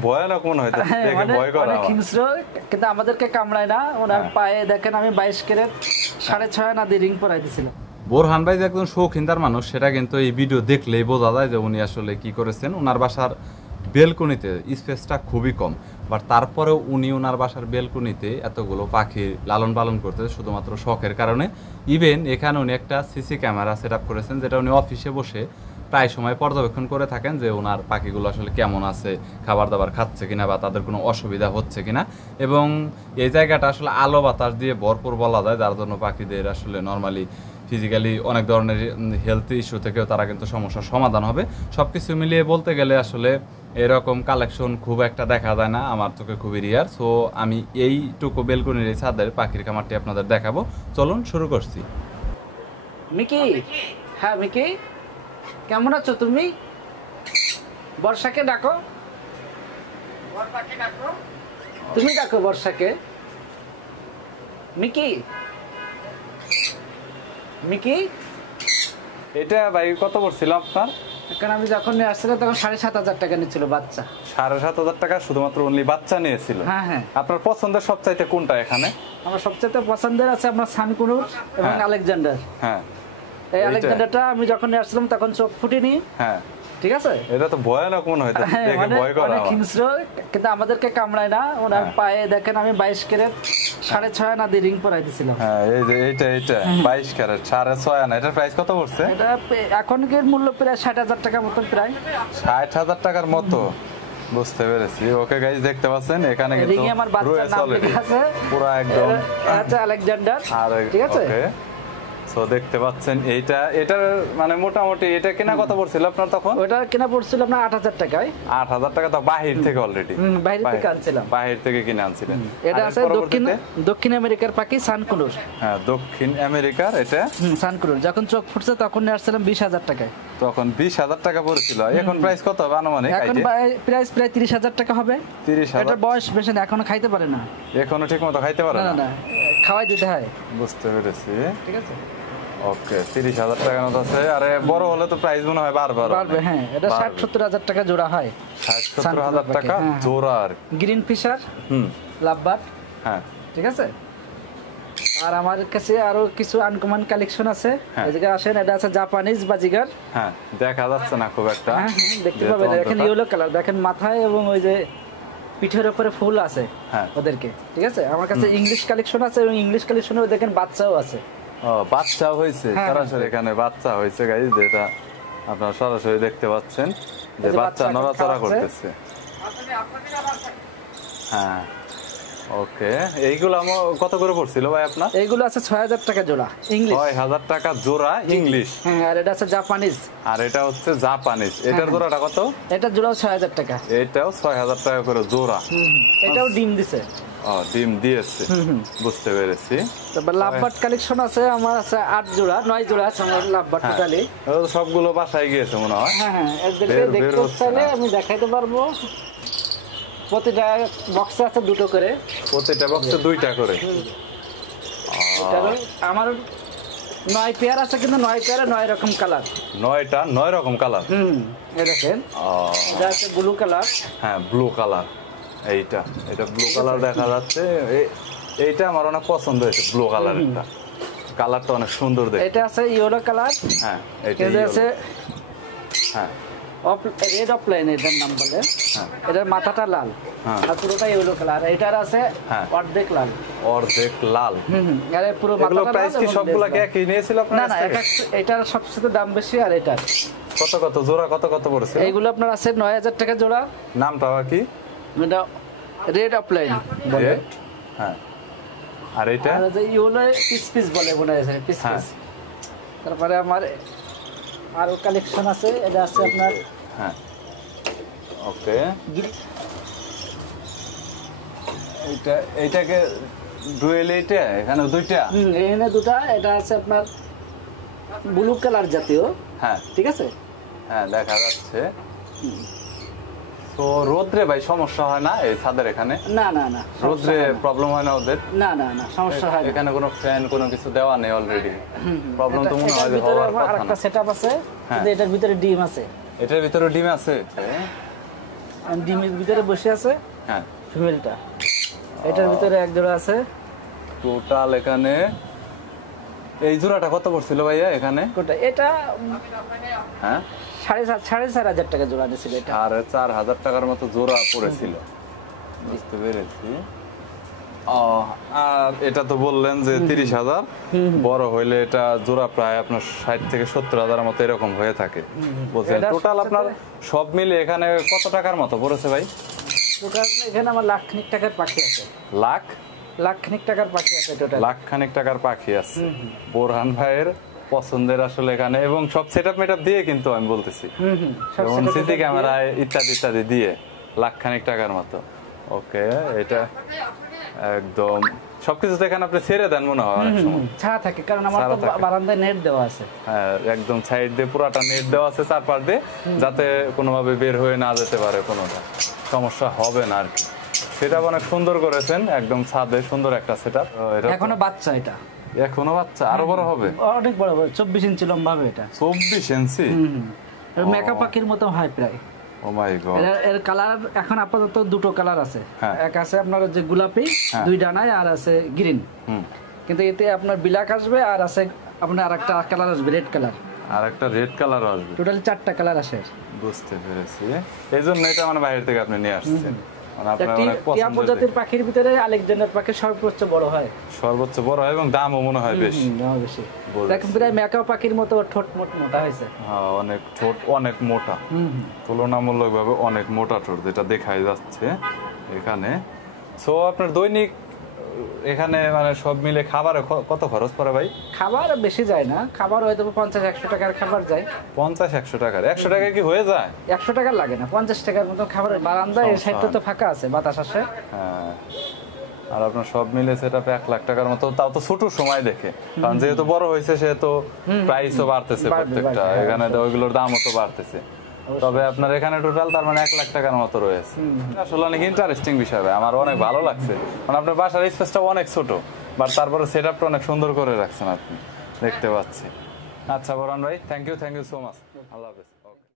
ভয়ানক মনে হয়, দেখে ভয় করে অনেক হিংস্র, কিন্তু আমাদেরকে কামড়ায় না। ওনার পায়ে দেখেন আমি 22 ক্যারেট 6.5 আনা দিয়ে রিং পরাই দিয়েছিলাম। বোরহান ভাই যে একজন শৌখিনতার মানুষ সেটা কিন্তু এই ভিডিও দেখলেই বোঝা যায় যে উনি আসলে কি করেছেন। ওনার বাসার বেলকনিতে স্পেসটা খুবই কম, বাট তারপরেও উনি ওনার বাসার বেলকনিতে এতগুলো পাখি লালন পালন করতে শুধুমাত্র শখের কারণে। ইভেন এখানে উনি একটা সিসি ক্যামেরা সেট আপ করেছেন, যেটা উনি অফিসে বসে প্রায় সময় পর্যবেক্ষণ করে থাকেন যে ওনার পাখিগুলো আসলে কেমন আছে, খাবার দাবার খাচ্ছে কিনা বা তাদের কোনো অসুবিধা হচ্ছে কিনা। এবং এই জায়গাটা আসলে আলো বাতাস দিয়ে ভরপুর বলা যায়, যার জন্য পাখিদের আসলে নর্মালি ফিজিক্যালি অনেক ধরনের হেলথ ইস্যু থেকেও তারা কিন্তু সমস্যার সমাধান হবে। সব কিছু মিলিয়ে বলতে গেলে আসলে এরকম কালেকশন খুব একটা দেখা যায় না, আমার চোখে খুবই রিয়ার। সো আমি এইটুকু বেলকনির এই ছাদের পাখির খামারটি আপনাদের দেখাবো। চলুন শুরু করছি। মিকি, হ্যাঁ মিকি, কেমন আছো তুমি? বর্ষাকে ডাকো, তুমি ডাকো বর্ষাকে। Mickey, Mickey. এটা ভাই কত পড়ছিল আপনার? কারণ আমি যখন নিয়ে আসছিলাম তখন 7,500 টাকা নিচ্ছিল বাচ্চা। 7,500 টাকা শুধুমাত্র অনলি বাচ্চা নিয়েছিল? হ্যাঁ হ্যাঁ। আপনার পছন্দের সবচাইতে কোনটা এখানে? আমার সবচেয়ে পছন্দের আছে আপনার সানকুনুর এবং আলেকজান্ডার। হ্যাঁ, এই আলেকজান্ডারটা আমি যখন নিয়ে আসছিলাম তখন চোখ ফুটেনি। হ্যাঁ, ঠিক আছে। এটা তো ভয়ানক মনে হয়, দেখে ভয় করে। অনেক হিংস্র, কিন্তু আমাদেরকে কামড়ায় না। ওনার পায়ে দেখেন আমি 22 ক্যারেট 6.5 আনা দিয়ে রিং পরাই দিয়েছিলাম। হ্যাঁ, এই যে এটা 22 ক্যারেট 6.5 আনা। এটার প্রাইস কত পড়ছে? এটা এখনকার মূল্য প্রায় 60,000 টাকার মতো। প্রায় 60,000 টাকার মতো। বুঝতে পেরেছি। ওকে গাইস, দেখতে পাচ্ছেন এখানে কিন্তু রিং আমার বাচ্চার নাম লেখা আছে পুরো একদম। আচ্ছা, আলেকজান্ডার। ঠিক আছে। সো দেখতে পাচ্ছেন এটার মানে মোটামুটি এটা কেনা কত পড়ছিল আপনার তখন? ওটা কেনা পড়ছিল আপনার 8,000 টাকায়। 8,000 টাকা তো বাহির থেকে অলরেডি? বাইরে থেকে আনছিলাম। বাহির থেকে কিনে আনছিলেন। এটা আছে দক্ষিণ আমেরিকার পাখি সানকুনুর। হ্যাঁ, দক্ষিণ আমেরিকার এটা সানকুনুর। যখন চোখ ফুটছে তখন নিয়ে আসছিলাম 20,000 টাকায়। তখন 20,000 টাকা পড়ছিল। এখন প্রাইস কত হবে আনুমানিক? এখন প্রাইস প্রায় 30,000 টাকা হবে। 30,000। এটা বয়স বেশি না, এখনো খাইতে পারে না। এখনো ঠিকমতো খাইতে পারে না? না, খাওয়াই দিতে হয়। বুঝতে পেরেছি। ঠিক আছে। ওকে, 30,000 টাকার মতো আছে। আরে বড় হলে তো প্রাইস মনে হয় বাড়বে। হ্যাঁ, এটা 60-70 টাকা জোড়া হয়। 60-70 টাকা জোড়া। আর গ্রিন ফিশার, লাভবার্ড। হ্যাঁ, ঠিক আছে। আর আমার কাছে আরো কিছু আনকমন কালেকশন আছে। এদিকে আসেন, এটা আছে জাপানিজ বাজিগার। হ্যাঁ, দেখা যাচ্ছে না খুব একটা। হ্যাঁ, দেখতে পাবেন। দেখেন ইয়েলো কালার, দেখেন মাথায় এবং ওই যে পিঠের উপরে ফুল আছে ওদেরকে। ঠিক আছে। আমার কাছে ইংলিশ কালেকশন আছে এবং ইংলিশ কালেকশনে দেখেন বাচ্চাও আছে। বাচ্চাও হয়েছে সরাসরি। এখানে বাচ্চা হয়েছে গাইস, যেটা আপনারা সরাসরি দেখতে পাচ্ছেন যে বাচ্চা নড়াচড়া করতেছে। হ্যাঁ, ওকে। এইগুলো কত করে পড়ছিল ভাই আপনার? এইগুলো আছে 6,000 টাকা জোড়া ইংলিশ। 6,000 টাকা জোড়া ইংলিশ। হ্যাঁ, আর এটা আছে জাপানিজ। আর এটা হচ্ছে জাপানিজ। এটার জোড়াটা কত? এটা জোড়াও 6,000 টাকা। এটাও 6,000 টাকা করে জোড়া। এটাও ডিম দিছে। ডিম দিয়েছে। বুঝতে পেরেছি। তারপর লাভবার্ড কালেকশন আছে আমার, আছে 8 জোড়া 9 জোড়া আছে আমার লাভবার্ড টোটালি। সবগুলো বাসায় গিয়েছে মনে হয়। হ্যাঁ হ্যাঁ, এদেরকে দেখতে চাইলে আমি দেখাইতে পারবো। প্রতিটা বক্সে আছে 2টো করে। প্রতিটা বক্সে 2টা করে। আমার 9 পেয়ার আছে, কিন্তু 9 পেয়ারে 9 রকম কালার। 9টা 9 রকম কালার। এই দেখেন, এটা আছে ব্লু কালার। হ্যাঁ, ব্লু কালার। এটা ব্লু কালার দেখা যাচ্ছে। এইটা আমার অনেক পছন্দ হয়েছে, ব্লু কালারটা। কালারটা অনেক সুন্দর দেখতে। এটা আছে ইয়েলো কালার। হ্যাঁ, এটা আছে হ্যাঁ রেড অফলাইন এটার নাম বলে। এটার মাথাটা লাল আর পুরোটা ইয়েলো কালার। এটার আছে অর্ধেক লাল। অর্ধেক লাল। আরে পুরো মাথাটা লাল। প্রাইস কি সবগুলা কি নিয়েছিল আপনারা? না না, এটার সবচেয়ে দাম বেশি। আর এটার কত জোড়া কত পড়ছে? এইগুলো আপনার আছে 9,000 টাকা জোড়া। নামটা কি? এটা রেড অফলাইন বলে। হ্যাঁ, আর এটা আর যে ইয়েলো পিস বলে মনে হয়, পিস। তারপরে আমার আরো কালেকশন আছে। এটা আছে আপনার হ্যাঁ, ওকে। এইটাকে ডুয়েল। এখানে 2টা। এখানে 2টা। এটা আছে আপনার ব্লু কালার জাতীয়। হ্যাঁ, ঠিক আছে। হ্যাঁ, দেখা যাচ্ছে। তো রোদ্রে ভাই সমস্যা হয় না এই ছাদের এখানে? না না না, রোদ্রে প্রবলেম হয় না ওদের? না না না, সমস্যা হয় না। এখানে কোনো ফ্যান কোনো কিছু দেওয়া নেই অলরেডি। প্রবলেম তো মনে হয় হওয়ার কথা না। আরেকটা সেটআপ আছে, কিন্তু এটার ভিতরে ডিম আছে। এটার ভিতরে ডিম আছে? ডিমের ভিতরে বসে আছে হ্যাঁ ফিমেলটা, এটার ভিতরে এক জোড়া আছে। টোটাল এখানে এই জোড়াটা কত পড়ছিল ভাইয়া এখানে? কোনটা? এটা হ্যাঁ 4,500 টাকা জোড়া নিয়েছিল এটা। 4,500 টাকার মতো জোড়া পড়েছিল, বুঝতে পেরেছি। আর এটা তো বললেন যে 30,000, বড় হইলে এটা জোড়া প্রায় আপনার 60 থেকে 70,000 মতো এরকম হয়ে থাকে বলছেন। টোটাল আপনার সব মিলে এখানে কত টাকার মতো পড়েছে ভাই? টোটাল এখানে আমার লাখখানিক টাকার পাখি আছে। লাখখানিক টাকার পাখি আছে টোটাল। লাখখানিক টাকার পাখি আছে বোরহান ভাইয়ের পছন্দের আসলে এখানে, এবং সব সেটআপ মেটআপ দিয়ে কিন্তু আমি বলতেছি, যেমন সিসি ক্যামেরা ইত্যাদি ইত্যাদি দিয়ে লাখখানিক টাকার মতো। ওকে, এটা একদম সবকিছু এখানে আপনি ছেড়ে দেন মনে হয় অনেক সময়? ছাড়া থাকে, কারণ আমার তো বারান্দায় নেট দেওয়া আছে। হ্যাঁ, একদম সাইড দিয়ে পুরাটা নেট দেওয়া আছে চারপাশ দিয়ে, যাতে কোনোভাবে বের হয়ে না যেতে পারে, কোনোটা সমস্যা হবে না আর কি। সেটা অনেক সুন্দর করেছেন, একদম ছাদে সুন্দর একটা সেটআপ। এখনো বাচ্চা, এটা এখনো বাচ্চা, আরো বড় হবে? অনেক বড় হবে, 24 ইঞ্চি লম্বা হবে এটা। 24 ইঞ্চি? মেকআপ পাখির মতো হয় প্রায়। ও মাই গড। এর কালার এখন আপাতত দুটো কালার আছে। হ্যাঁ। এক আছে আপনার যে গোলাপি 2 ডানায়, আর আছে গ্রিন। কিন্তু এতে আপনার ব্ল্যাক আসবে, আর আছে আপনার আরেকটা কালার আসবে রেড কালার। আর একটা রেড কালার আসবে। টোটাল 4টা কালার আসে। বুঝতে পেরেছি, এইজন্য এটা মানে বাইরে থেকে আপনি নিয়ে আসছেন। মানে আপনার অনেক টিয়া পছন্দের প্রজাতির পাখির ভিতরে আলেকজান্ডার পাখি সর্বোচ্চ বড় হয়। সর্বোচ্চ বড় হয় এবং দামও মনে হয় বেশি। দাম বেশি। দেখেন প্রায় মেকআপ পাখির মতো ঠোঁট মোটা হয়েছে। হ্যাঁ, অনেক ঠোঁট অনেক মোটা, তুলনামূলকভাবে অনেক মোটা ঠোঁট, যেটা দেখাই যাচ্ছে এখানে। সো আপনার দৈনিক এখানে মানে সব মিলে খাবারে কত খরচ পড়ে ভাই? খাবার বেশি যায় না, খাবার হয়তো 50-100 টাকার খাবার যায়। 50-100 টাকার? 100 টাকায় কি হয়ে যায়? 100 টাকা লাগে না, 50 টাকার মতো খাবার। বারান্দায় এই সাইডটা তো ফাঁকা আছে, বাতাস আসে। হ্যাঁ, আর আপনার সব মিলে সেটা 1 লাখ টাকার মতো, তাও তো ছোট সময় দেখে, কারণ যেহেতু বড় হয়েছে সেহেতু প্রাইসও বাড়তেছে প্রত্যেকটা, এখানে ওইগুলোর দামও তো বাড়তেছে। তবে আপনার এখানে টোটাল তার মানে 1 লাখ টাকার মতো রয়েছে। আসলে অনেক ইন্টারেস্টিং বিষয়, আমার অনেক ভালো লাগছে। মানে আপনার বাসার স্পেসটা অনেক ছোট, বাট তারপরে সেট আপটা অনেক সুন্দর করে রাখছেন আপনি, দেখতে পাচ্ছি। আচ্ছা বোরহান ভাই, থ্যাংক ইউ সো মাচ। আল্লাহ হাফেজ।